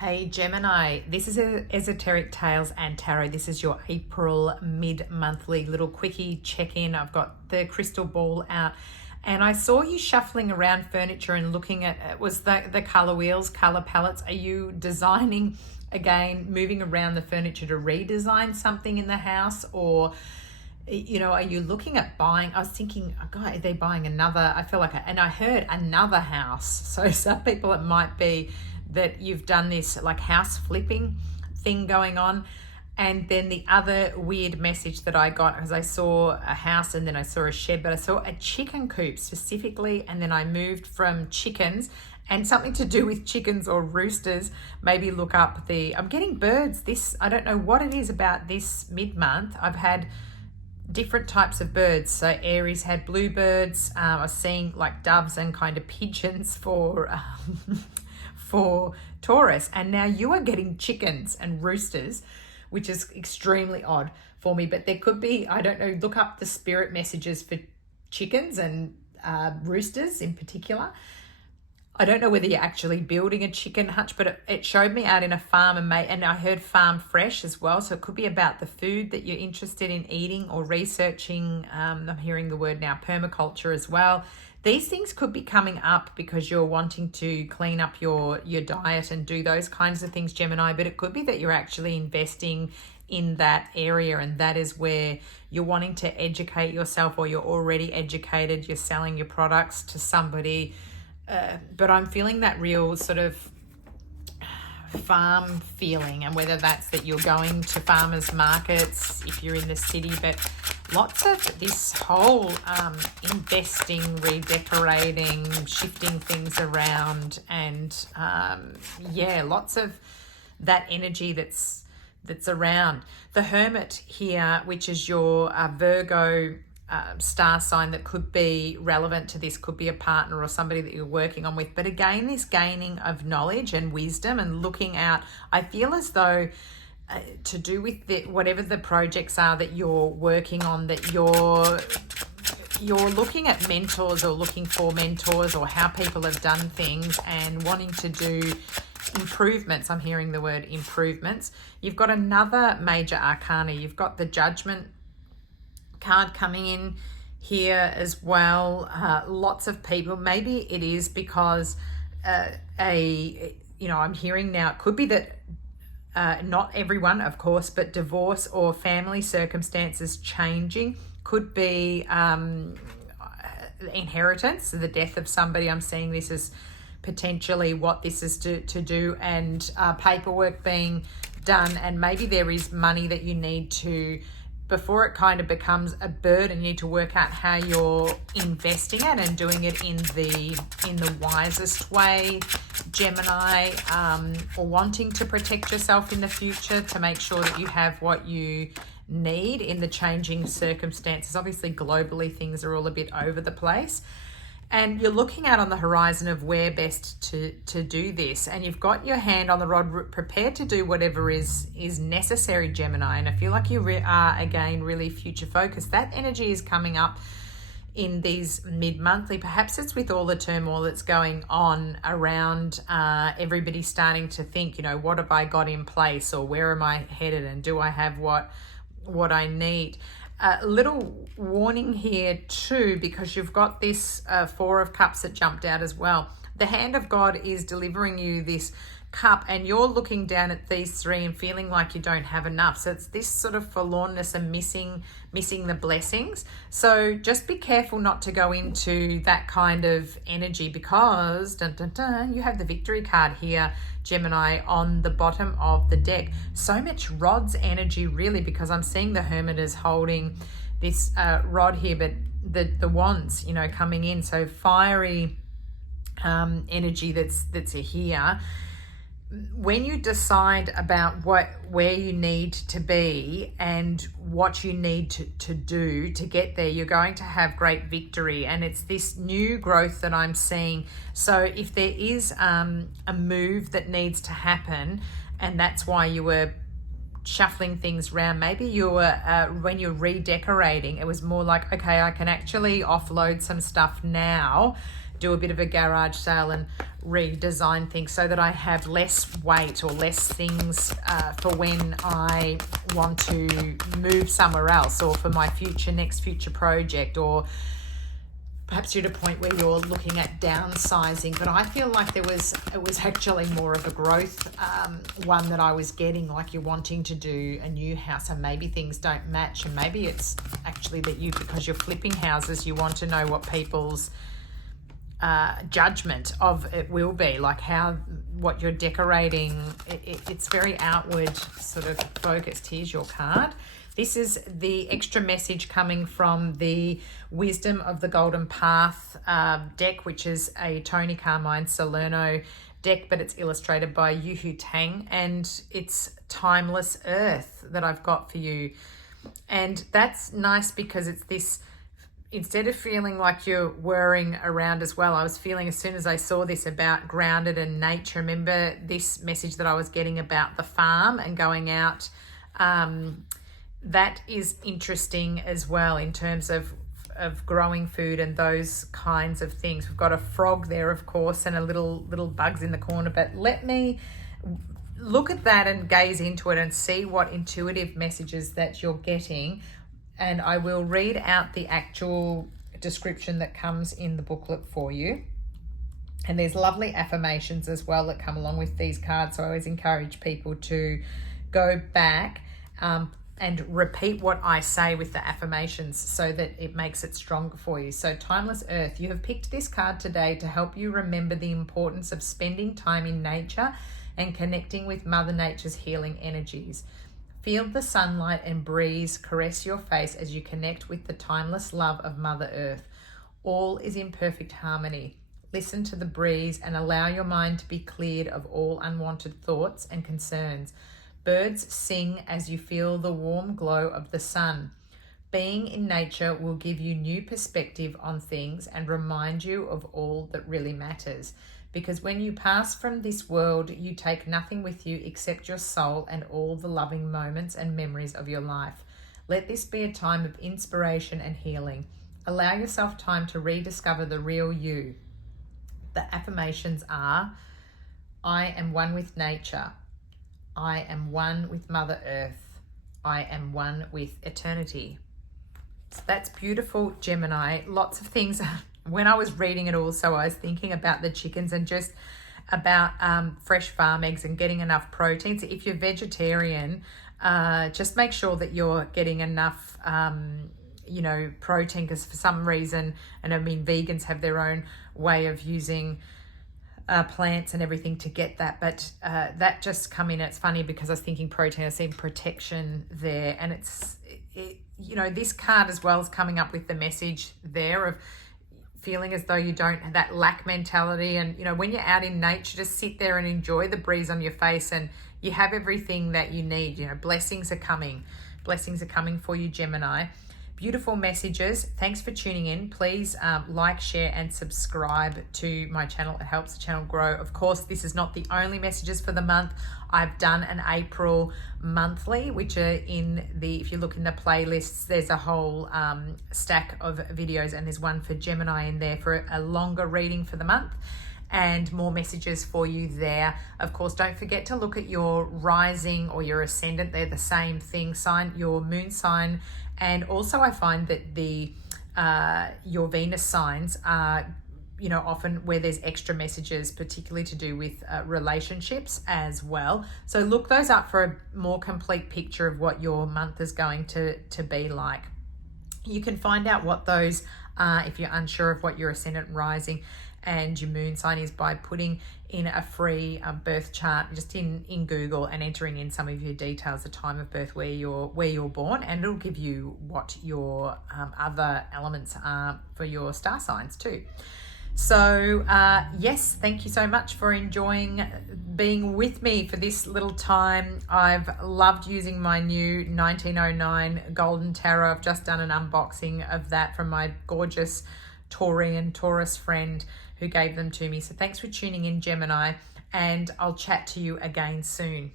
Hey Gemini, this is Esoteric Tales and Tarot. This is your April mid-monthly little quickie check-in. I've got the crystal ball out and I saw you shuffling around furniture and looking at it was the color wheels, color palettes. Are you designing again, moving around the furniture to redesign something in the house, or are you looking at buying? I was thinking, oh God, are they buying another? I feel like, and I heard another house. So some people, it might be that you've done this like house flipping thing going on. And then the other weird message that I got, because I saw a house and then I saw a shed, but I saw a chicken coop specifically. And then I moved from chickens and something to do with chickens or roosters. Maybe look up I'm getting birds. I don't know what it is about this mid-month. I've had different types of birds. So Aries had bluebirds. I was seeing like doves and kind of pigeons for Taurus, and now you are getting chickens and roosters, which is extremely odd for me. But there could be, I don't know, look up the spirit messages for chickens and roosters in particular. I don't know whether you're actually building a chicken hutch, but it showed me out in a farm, and I heard farm fresh as well. So it could be about the food that you're interested in eating or researching. I'm hearing the word now, permaculture as well. These things could be coming up because you're wanting to clean up your diet and do those kinds of things, Gemini, but it could be that you're actually investing in that area, and that is where you're wanting to educate yourself, or you're already educated, you're selling your products to somebody. But I'm feeling that real sort of farm feeling, and whether that's that you're going to farmers markets if you're in the city, but lots of this whole investing, redecorating, shifting things around, and lots of that energy that's around. The Hermit here, which is your Virgo star sign, that could be relevant to this, could be a partner or somebody that you're working on with. But again, this gaining of knowledge and wisdom and looking out, I feel as though to do with whatever the projects are that you're working on, that you're looking at mentors or looking for mentors or how people have done things and wanting to do improvements. I'm hearing the word improvements. You've got another major arcana. You've got the Judgment card coming in here as well. Lots of people, maybe it is because I'm hearing now, it could be that not everyone, of course, but divorce or family circumstances changing. Could be inheritance, the death of somebody. I'm seeing this as potentially what this is to do, and paperwork being done, and maybe there is money that you need to, before it kind of becomes a burden, you need to work out how you're investing it and doing it in the wisest way, Gemini, or wanting to protect yourself in the future to make sure that you have what you need in the changing circumstances. Obviously, globally, things are all a bit over the place. And you're looking out on the horizon of where best to do this. And you've got your hand on the rod, prepared to do whatever is necessary, Gemini. And I feel like you are, again, really future focused. That energy is coming up in these mid-monthly. Perhaps it's with all the turmoil that's going on around everybody starting to think, what have I got in place, or where am I headed, and do I have what I need? A little warning here too, because you've got this Four of Cups that jumped out as well. The hand of God is delivering you this cup, and you're looking down at these three and feeling like you don't have enough. So it's this sort of forlornness and missing the blessings. So just be careful not to go into that kind of energy, because dun, dun, dun, you have the Victory card here, Gemini, on the bottom of the deck. So much Rod's energy, really, because I'm seeing the Hermit is holding this rod here, but the wands, coming in. So fiery energy that's here. When you decide about where you need to be and what you need to do to get there, you're going to have great victory, and it's this new growth that I'm seeing. So if there is a move that needs to happen, and that's why you were shuffling things around, maybe you were when you're redecorating, it was more like, okay, I can actually offload some stuff now do a bit of a garage sale and redesign things so that I have less weight or less things for when I want to move somewhere else, or for my next future project, or perhaps you're at a point where you're looking at downsizing. But I feel like it was actually more of a growth one that I was getting, like you're wanting to do a new house and maybe things don't match, and maybe it's actually that because you're flipping houses, you want to know what people's judgment of it will be, like what you're decorating. It's very outward sort of focused. Here's your card. This is the extra message coming from the Wisdom of the Golden Path deck, which is a Toni Carmine Salerno deck, but it's illustrated by Yuehui Tang, and it's Timeless Earth that I've got for you. And that's nice because it's this, instead of feeling like you're whirring around as well, I was feeling as soon as I saw this about grounded in nature. Remember this message that I was getting about the farm and going out? That is interesting as well in terms of growing food and those kinds of things. We've got a frog there, of course, and a little bugs in the corner, but let me look at that and gaze into it and see what intuitive messages that you're getting. And I will read out the actual description that comes in the booklet for you. And there's lovely affirmations as well that come along with these cards. So I always encourage people to go back and repeat what I say with the affirmations so that it makes it stronger for you. So Timeless Earth, you have picked this card today to help you remember the importance of spending time in nature and connecting with Mother Nature's healing energies. Feel the sunlight and breeze caress your face as you connect with the timeless love of Mother Earth. All is in perfect harmony. Listen to the breeze and allow your mind to be cleared of all unwanted thoughts and concerns. Birds sing as you feel the warm glow of the sun. Being in nature will give you new perspective on things and remind you of all that really matters. Because when you pass from this world, you take nothing with you except your soul and all the loving moments and memories of your life. Let this be a time of inspiration and healing. Allow yourself time to rediscover the real you. The affirmations are: I am one with nature. I am one with Mother Earth. I am one with eternity. So that's beautiful, Gemini. Lots of things. When I was reading it also, I was thinking about the chickens and just about fresh farm eggs and getting enough protein. So if you're vegetarian, just make sure that you're getting enough, protein, because for some reason, and I mean, vegans have their own way of using plants and everything to get that, but that just come in. It's funny because I was thinking protein, I seen protection there, and this card as well is coming up with the message there of feeling as though you don't have that lack mentality. And when you're out in nature, just sit there and enjoy the breeze on your face, and you have everything that you need. Blessings are coming for you, Gemini. Beautiful messages. Thanks for tuning in. Please like, share, and subscribe to my channel. It helps the channel grow. Of course, this is not the only messages for the month. I've done an April monthly, which are if you look in the playlists, there's a whole stack of videos, and there's one for Gemini in there for a longer reading for the month, and more messages for you there. Of course, don't forget to look at your rising or your ascendant. They're the same thing. Sign your moon sign. And also I find that your Venus signs are, often where there's extra messages, particularly to do with relationships as well. So look those up for a more complete picture of what your month is going to be like. You can find out what those are if you're unsure of what your ascendant, rising, and your moon sign is by putting in a free birth chart just in Google and entering in some of your details, the time of birth, where you're born, and it'll give you what your other elements are for your star signs too. So yes, thank you so much for enjoying being with me for this little time. I've loved using my new 1909 Golden Tarot. I've just done an unboxing of that from my gorgeous Taurus friend who gave them to me. So thanks for tuning in, Gemini, and I'll chat to you again soon.